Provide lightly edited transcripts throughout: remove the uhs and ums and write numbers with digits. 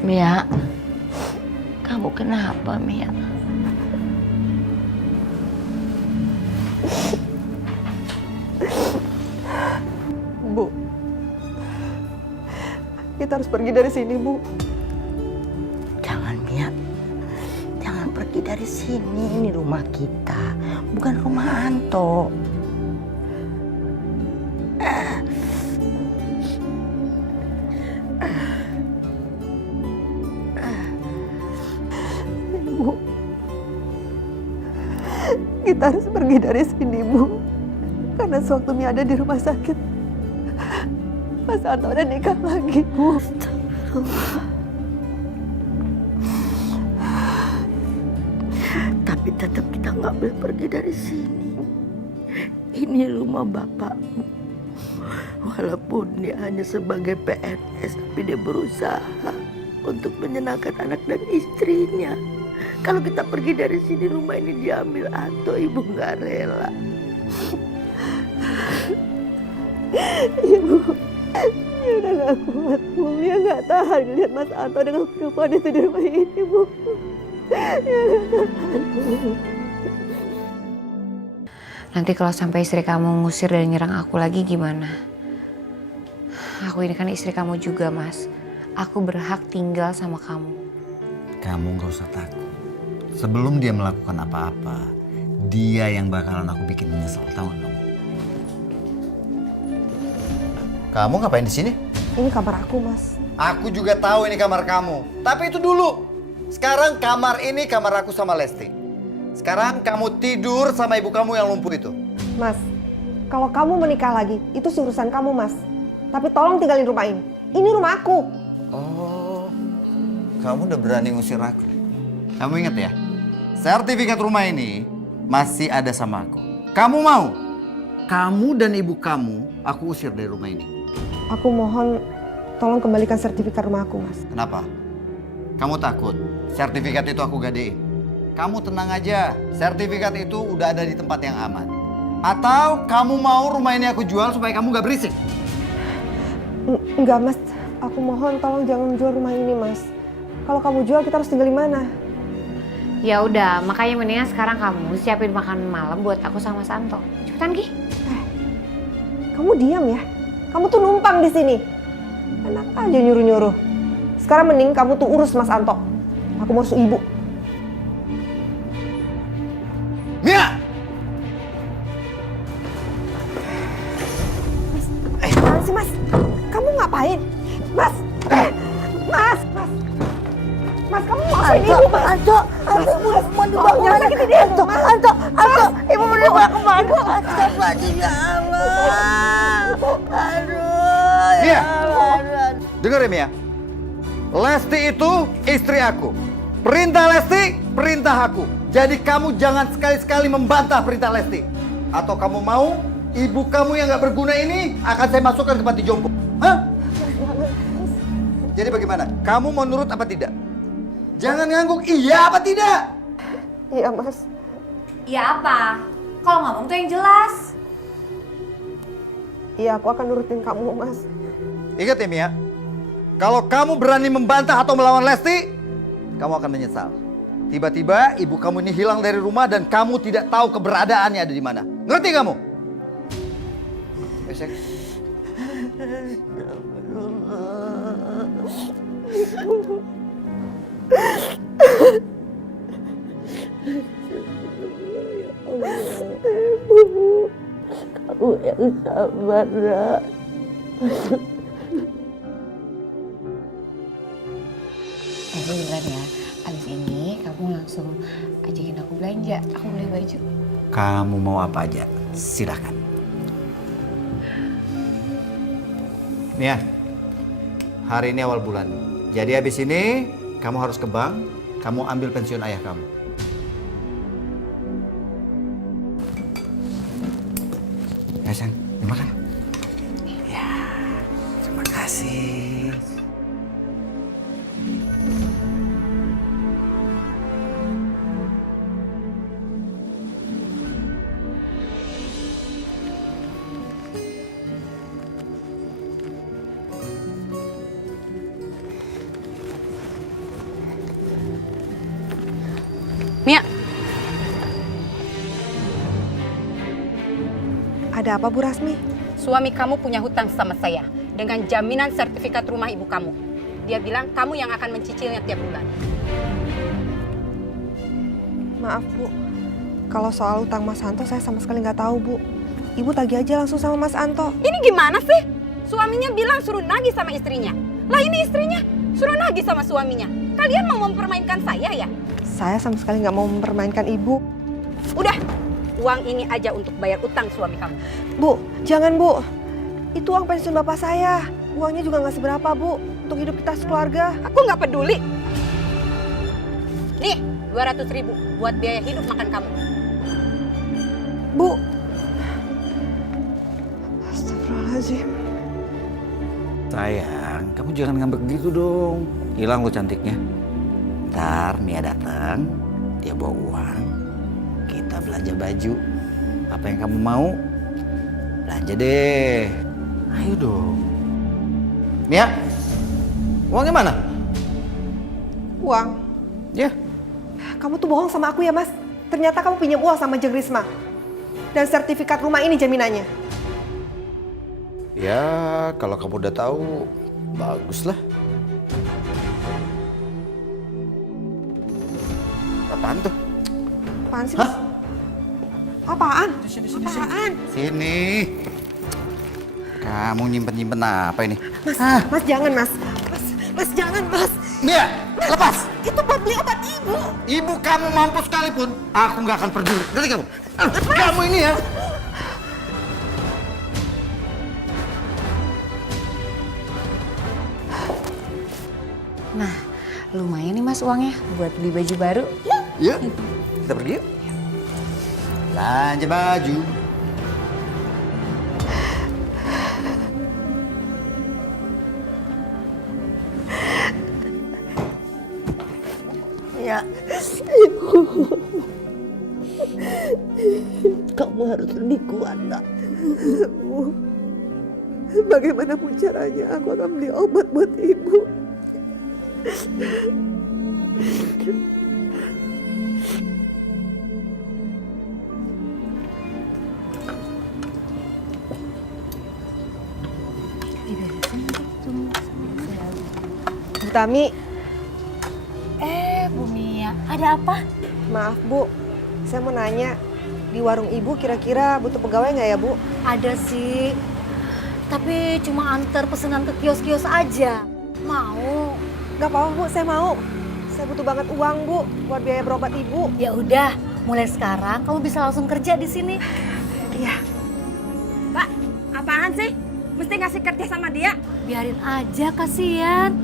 Mia, kamu kenapa, Mia? Bu, kita harus pergi dari sini, Bu. Jangan, Mia. Jangan pergi dari sini. Ini rumah kita, bukan rumah Anto. Bu, kita harus pergi dari sini, Bu. Karena sewaktu Mia ada di rumah sakit, Mas Anto udah nikah lagi, Bu. Tapi tetap kita nggak boleh pergi dari sini. Ini rumah bapakmu. Walaupun dia hanya sebagai PNS, tapi dia berusaha untuk menyenangkan anak dan istrinya. Kalau kita pergi dari sini, rumah ini diambil Anto, ibu nggak rela. Ibu, Mia udah gak kuat, Bu. Mia gak tahan lihat Mas Anto dengan perempuan itu di rumah ini, Bu. Mia gak tahan, Bu. Nanti kalau sampai istri kamu ngusir dan nyerang aku lagi gimana? Aku ini kan istri kamu juga, Mas. Aku berhak tinggal sama kamu. Kamu gak usah takut. Sebelum dia melakukan apa-apa, dia yang bakalan aku bikin menyesal, tahu dong? Kamu ngapain di sini? Ini kamar aku, Mas. Aku juga tahu ini kamar kamu. Tapi itu dulu. Sekarang kamar ini kamar aku sama Lesti. Sekarang kamu tidur sama ibu kamu yang lumpuh itu. Mas, kalau kamu menikah lagi, itu urusan kamu, Mas. Tapi tolong tinggalin rumah ini. Ini rumah aku. Oh, kamu udah berani ngusir aku. Kamu ingat ya, sertifikat rumah ini masih ada sama aku. Kamu mau? Kamu dan ibu kamu aku usir dari rumah ini. Aku mohon tolong kembalikan sertifikat rumah aku, Mas. Kenapa? Kamu takut sertifikat itu aku gadein? Kamu tenang aja, sertifikat itu udah ada di tempat yang aman. Atau kamu mau rumah ini aku jual supaya kamu gak berisik? Enggak, Mas. Aku mohon tolong jangan jual rumah ini, Mas. Kalau kamu jual, kita harus tinggal di mana? Ya udah, makanya mendingan sekarang kamu siapin makan malam buat aku sama Santo. Cepetan, Ki. Kamu diam ya. Kamu tuh numpang di sini. Enak aja nyuruh-nyuruh. Sekarang mending kamu tuh urus Mas Anto. Aku mau urus ibu. Mia! Apaan sih, Mas? Kamu ngapain? Mas! Mas! Mas, kamu mau urusin ibu, Mas! Anto! Anto, ibu mau dibawa kemana? Jangan sakitin dia, Anto! Anto! Ibu mau dibawa kemana? Astagfirullahaladzim, ya Allah. Aduh, Mia! ya Allah. Dengar ya, Mia. Lesti itu istri aku. Perintah Lesti, perintah aku. Jadi kamu jangan sekali-sekali membantah perintah Lesti. Atau kamu mau ibu kamu yang gak berguna ini akan saya masukkan ke panti jompo. Hah? Jadi bagaimana? Kamu mau nurut apa tidak? Jangan ngangguk iya apa tidak? Iya, Mas. Ya apa? Kalau ngomong tuh yang jelas. Iya, aku akan nurutin kamu, Mas. Ingat ya, Mia. Kalau kamu berani membantah atau melawan Lesti, kamu akan menyesal. Tiba-tiba ibu kamu ini hilang dari rumah dan kamu tidak tahu keberadaannya ada di mana. Ngerti kamu? Besek. Kamu yang sabar, Nak. Beneran ya, abis ini kamu langsung ajakin aku belanja. Aku beli baju. Kamu mau apa aja, silakan. Mia, hari ini awal bulan. Jadi habis ini kamu harus ke bank, kamu ambil pensiun ayah kamu. Ya, sayang, dimakan. Ya, terima kasih. Ada apa Bu Rasmi? Suami kamu punya hutang sama saya dengan jaminan sertifikat rumah ibu kamu. Dia bilang kamu yang akan mencicilnya tiap bulan. Maaf Bu, kalau soal utang Mas Anto saya sama sekali nggak tahu Bu. Ibu tagih aja langsung sama Mas Anto. Ini gimana sih? Suaminya bilang suruh nagih sama istrinya. Lah ini istrinya suruh nagih sama suaminya. Kalian mau mempermainkan saya ya? Saya sama sekali nggak mau mempermainkan Ibu. Udah, uang ini aja untuk bayar utang suami kamu. Bu, jangan Bu. Itu uang pensiun bapak saya. Uangnya juga nggak seberapa Bu, untuk hidup kita sekeluarga. Aku nggak peduli. Nih, 200.000 buat biaya hidup makan kamu. Bu. Astagfirullahaladzim. Sayang, kamu jangan ngambek gitu dong. Hilang lo cantiknya. Ntar Mia datang, dia bawa uang. Kita belanja baju. Apa yang kamu mau? Belanja deh. Ayo dong. Mia, uangnya mana? Uang. Ya. Kamu tuh bohong sama aku ya Mas. Ternyata kamu pinjam uang sama Jeng Risma. Dan sertifikat rumah ini jaminannya. Ya, kalau kamu udah tahu, baguslah. Apaan tuh? Apaan sih Mas? Apaan? Apaan? Sini. Kamu nyimpen-nyimpen apa ini? Mas, Mas jangan Mas. Mas jangan Mas. Mia, lepas. Itu buat beli obat Ibu. Ibu kamu mampu sekalipun, aku nggak akan peduli. Ngerti kamu? Kamu ini ya. Nah, lumayan nih Mas uangnya buat beli baju baru. Yuk, kita pergi yuk. Belanja baju. Ya, kamu harus lebih kuat, nak. Bu, bagaimanapun caranya aku akan beli obat buat Ibu. Bu Tami, Bu Mia, ada apa? maaf Bu, saya mau nanya, di warung Ibu kira-kira butuh pegawai nggak ya Bu? Ada sih, tapi cuma antar pesanan ke kios-kios aja. Mau? Nggak apa-apa Bu, saya mau. Saya butuh banget uang Bu, buat biaya berobat Ibu. Ya udah, mulai sekarang kamu bisa langsung kerja di sini. Iya. Pak, apaan sih? Mesti ngasih kerja sama dia? Biarin aja, kasihan.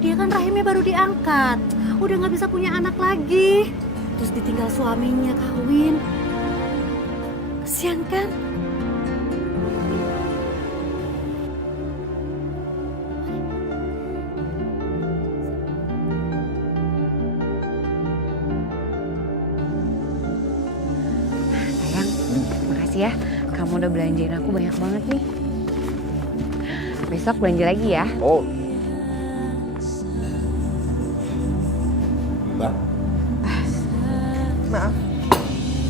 Dia kan rahimnya baru diangkat, udah nggak bisa punya anak lagi. Terus ditinggal suaminya kawin. Kasihan kan? Sayang, makasih ya. Kamu udah belanjain aku banyak banget nih. Besok belanja lagi ya. Oh. Mbak. Maaf,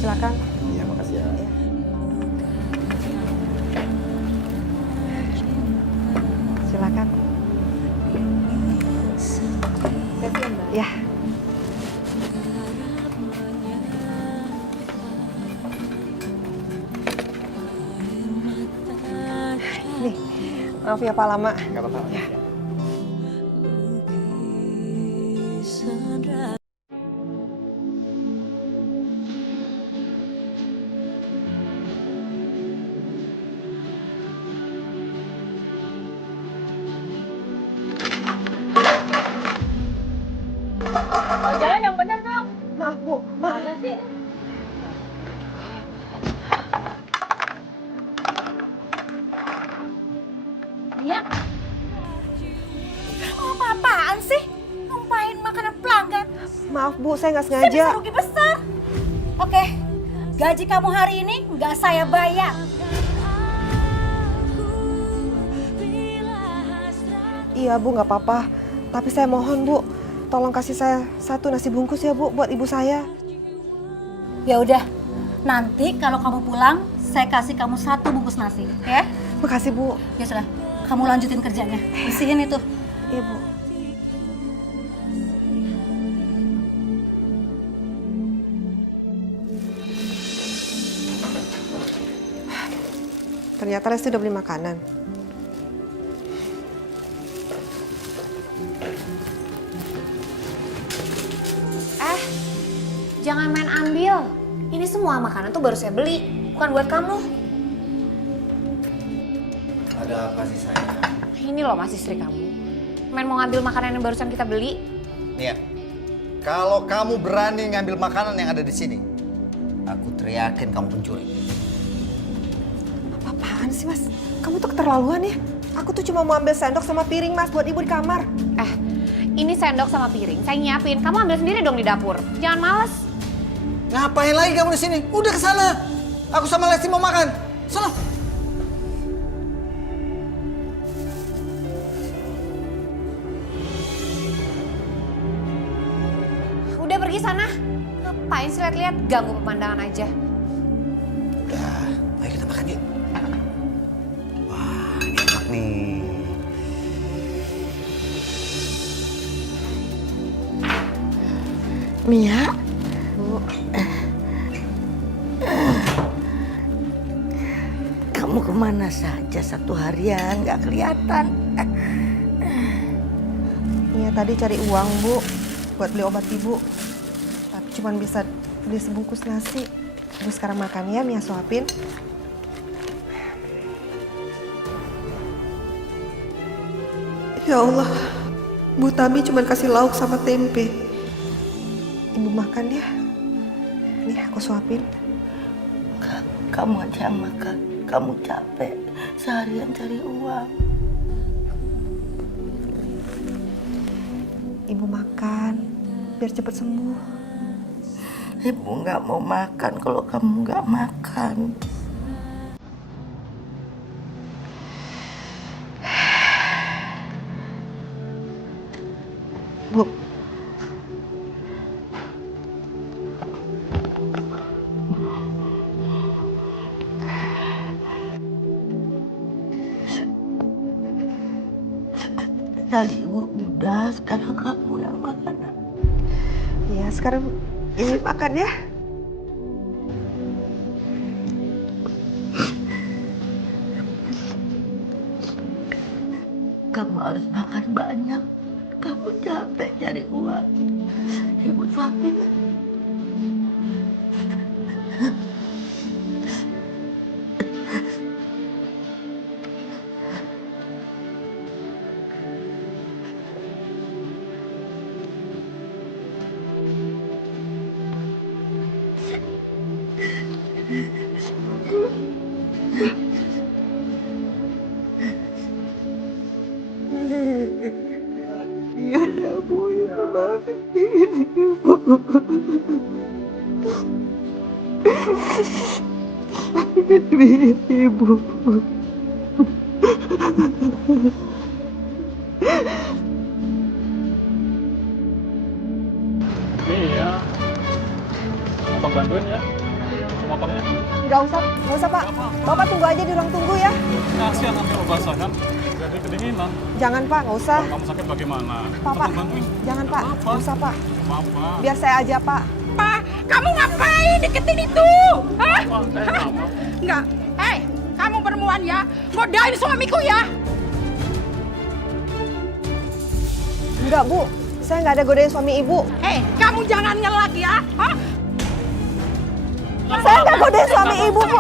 silakan. Iya, makasih ya. Silakan. Ya. Nih, maaf ya Pak lama. Nggak apa-apa. Ya. Jalan yang benar dong. Maaf Bu, maaf. Iya. Oh, apa-apaan sih? Numpahin makanan pelanggan. Maaf Bu, saya nggak Saya bisa sengaja. rugi besar. Oke, gaji kamu hari ini nggak saya bayar. Iya Bu, nggak apa-apa. Tapi saya mohon Bu, tolong kasih saya 1 nasi bungkus ya Bu, buat ibu saya. Ya udah, Nanti kalau kamu pulang, saya kasih kamu 1 bungkus nasi, ya? Makasih, Bu. Ya sudah, kamu lanjutin kerjanya. Bersihin itu. Iya, Bu. Ternyata Lesti udah beli makanan. Jangan main ambil. Ini semua makanan tuh baru saya beli, bukan buat kamu. Ada apa sih sayang? Ini loh Mas, istri kamu. Main mau ngambil makanan yang barusan kita beli. Nia, kalau kamu berani ngambil makanan yang ada di sini, aku teriakin kamu pencuri. Apaan sih, Mas? Kamu tuh keterlaluan ya. Aku tuh cuma mau ambil sendok sama piring, Mas, buat ibu di kamar. Ini sendok sama piring, saya nyiapin. Kamu ambil sendiri dong di dapur. Jangan males. Ngapain lagi kamu di sini? Udah ke sana. Aku sama Lesti mau makan. Sana. Udah pergi sana. Ngapain sih lihat-lihat? Ganggu pemandangan aja. Udah, ayo kita makan yuk. Wah, enak nih. Mia, kamu kemana saja 1 harian nggak kelihatan? Iya, tadi cari uang, Bu, buat beli obat ibu. Tapi cuma bisa beli sebungkus nasi. Ibu sekarang makan ya, Mia suapin. Ya Allah, Bu Tami cuma kasih lauk sama tempe. Ibu makan ya. Nih, aku suapin. Kamu aja yang makan. Kamu capek seharian cari uang. Ibu makan, biar cepat sembuh. Ibu nggak mau makan kalau kamu nggak makan. Bu, Tadi ibu udah, sekarang kamu yang makan. ya sekarang ini makan ya. Kamu harus makan banyak. Kamu capek cari uang. Ibu suapin. Ibu. Iya. Abang bantuin ya. Motornya. Nggak usah Pak. Bapak tunggu aja di ruang tunggu ya. Kasihan nanti mau basah kan. Jadi kedinginan. Jangan Pak, nggak usah. Kamu sakit bagaimana? Pak, Abang bantuin. jangan Pak, Apa? nggak usah Pak. Maaf, Pak. Biar saya aja Pak. Pak, kamu ngapain deketin itu? Hah? Apa? Saya nggak mau. Enggak. Hei, kamu perempuan ya, godain suamiku ya. Enggak Bu, saya nggak ada godain suami Ibu. Hei, kamu jangan ngelak ya. Hah? Saya nggak godain suami Ibu Bu.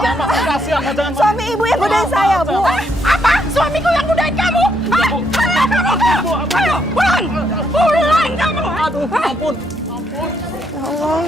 Kasihan, jangan. Suami Ibu yang godain saya Bu. Hah? Apa? Suamiku yang godain kamu? Hah? Ayo, kamu, ayo, pulang. Pulang kamu. Aduh, ampun. Ampun. Ya Allah.